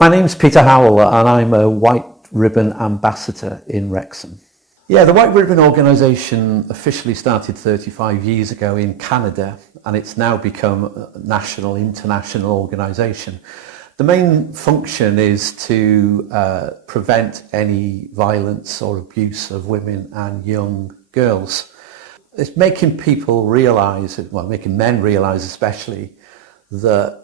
My name's Peter Howell and I'm a White Ribbon Ambassador in Wrexham. Yeah, the White Ribbon organisation officially started 35 years ago in Canada, and it's now become a national, international organisation. The main function is to prevent any violence or abuse of women and young girls. It's making people realise, well, making men realise especially, that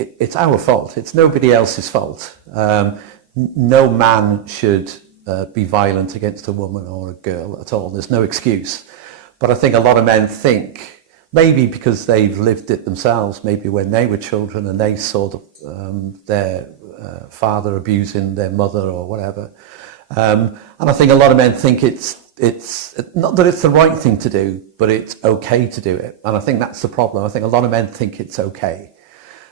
it's our fault. It's nobody else's fault. No man should be violent against a woman or a girl at all. There's no excuse. But I think a lot of men think, maybe because they've lived it themselves, maybe when they were children and they saw their father abusing their mother or whatever. And I think a lot of men think it's not that it's the right thing to do, but it's okay to do it. And I think that's the problem. I think a lot of men think it's okay,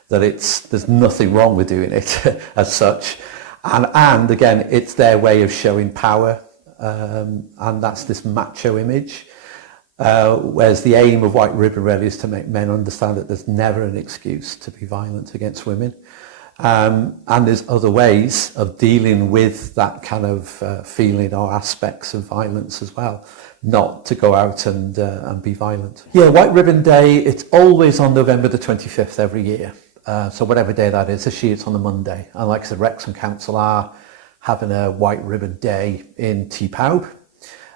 that there's nothing wrong with doing it as such. And again, it's their way of showing power, and that's this macho image. Whereas the aim of White Ribbon really is to make men understand that there's never an excuse to be violent against women. And there's other ways of dealing with that kind of feeling or aspects of violence as well, not to go out and be violent. Yeah, White Ribbon Day, it's always on November the 25th every year. So whatever day that is, this year it's on the Monday. And like I said, Wrexham Council are having a White Ribbon Day in Pawb,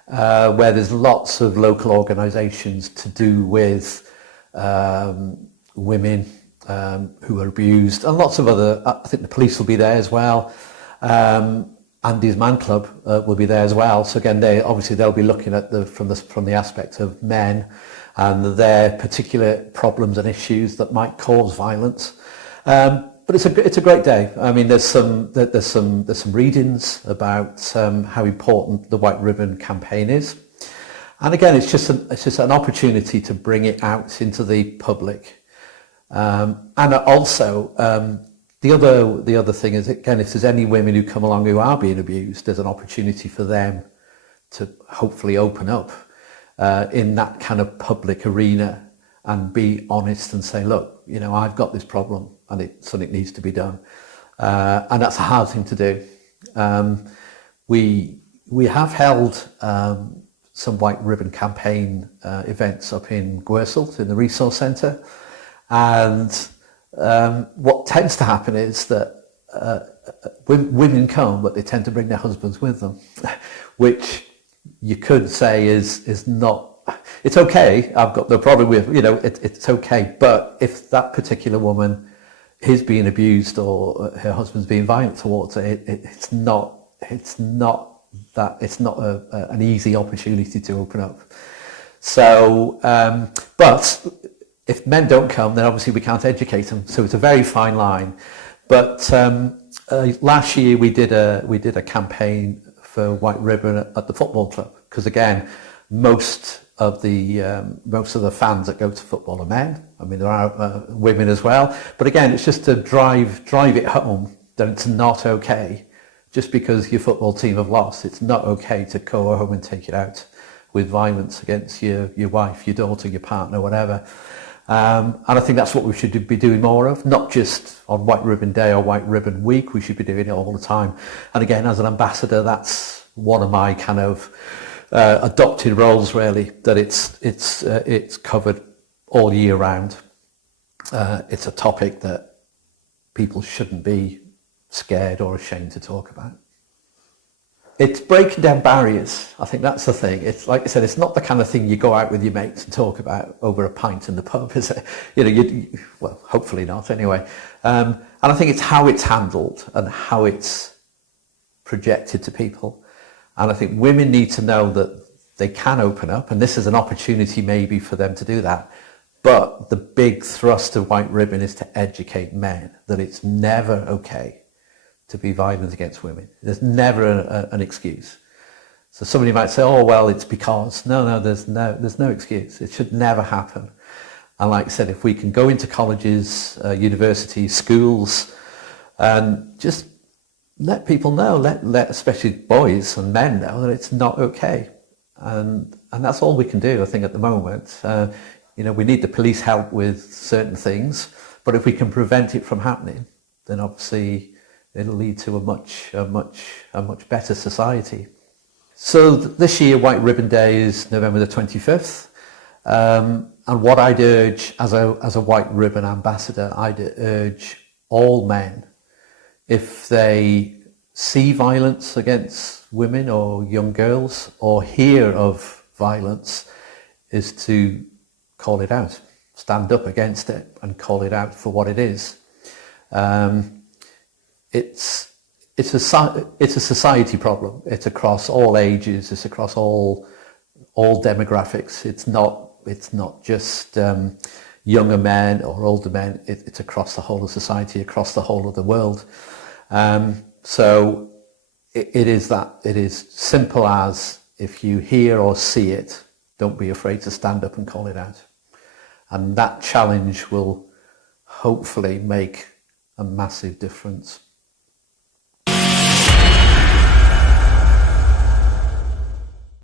where there's lots of local organisations to do with women who are abused, and lots of other, I think the police will be there as well. Andy's Man Club will be there as well. So again, they'll be looking at from the aspect of men and their particular problems and issues that might cause violence. But it's a great day. I mean, there's some readings about how important the White Ribbon campaign is, and again, it's just an opportunity to bring it out into the public. And also, the other thing is, again, if there's any women who come along who are being abused, there's an opportunity for them to hopefully open up in that kind of public arena and be honest and say, look, you know, I've got this problem and something needs to be done. And that's a hard thing to do. We have held some White Ribbon campaign events up in Gwersyll in the Resource Centre. And what tends to happen is that women come, but they tend to bring their husbands with them, which you could say is not, it's okay, I've got no problem with, you know, it's okay, but if that particular woman is being abused or her husband's being violent towards her, it's not an easy opportunity to open up. So, but if men don't come, then obviously we can't educate them. So it's a very fine line. But last year we did a campaign for White Ribbon at the football club, because again, most of the fans that go to football are men. I mean, there are women as well. But again, it's just to drive it home that it's not okay just because your football team have lost. It's not okay to go home and take it out with violence against your wife, your daughter, your partner, whatever. And I think that's what we should be doing more of, not just on White Ribbon Day or White Ribbon Week. We should be doing it all the time. And again, as an ambassador, that's one of my kind of adopted roles, really, that it's covered all year round. It's a topic that people shouldn't be scared or ashamed to talk about. It's breaking down barriers. I think that's the thing. It's like I said, it's not the kind of thing you go out with your mates and talk about over a pint in the pub, is it? You know, well, hopefully not anyway. And I think it's how it's handled and how it's projected to people. And I think women need to know that they can open up, and this is an opportunity maybe for them to do that. But the big thrust of White Ribbon is to educate men that it's never okay to be violent against women. There's never an excuse. So somebody might say, oh, well, it's because. No, there's no excuse. It should never happen. And like I said, if we can go into colleges, universities, schools, and just let people know, let especially boys and men know that it's not okay. And that's all we can do, I think, at the moment. You know, we need the police help with certain things, but if we can prevent it from happening, then obviously it'll lead to a much better society. So this year, White Ribbon Day is November the 25th. And what I'd urge as a White Ribbon ambassador, I'd urge all men, if they see violence against women or young girls or hear of violence, is to call it out, stand up against it and call it out for what it is. It's a society problem. It's across all ages. It's across all demographics. It's not just younger men or older men. It's across the whole of society, across the whole of the world. So it is simple as, if you hear or see it, don't be afraid to stand up and call it out. And that challenge will hopefully make a massive difference.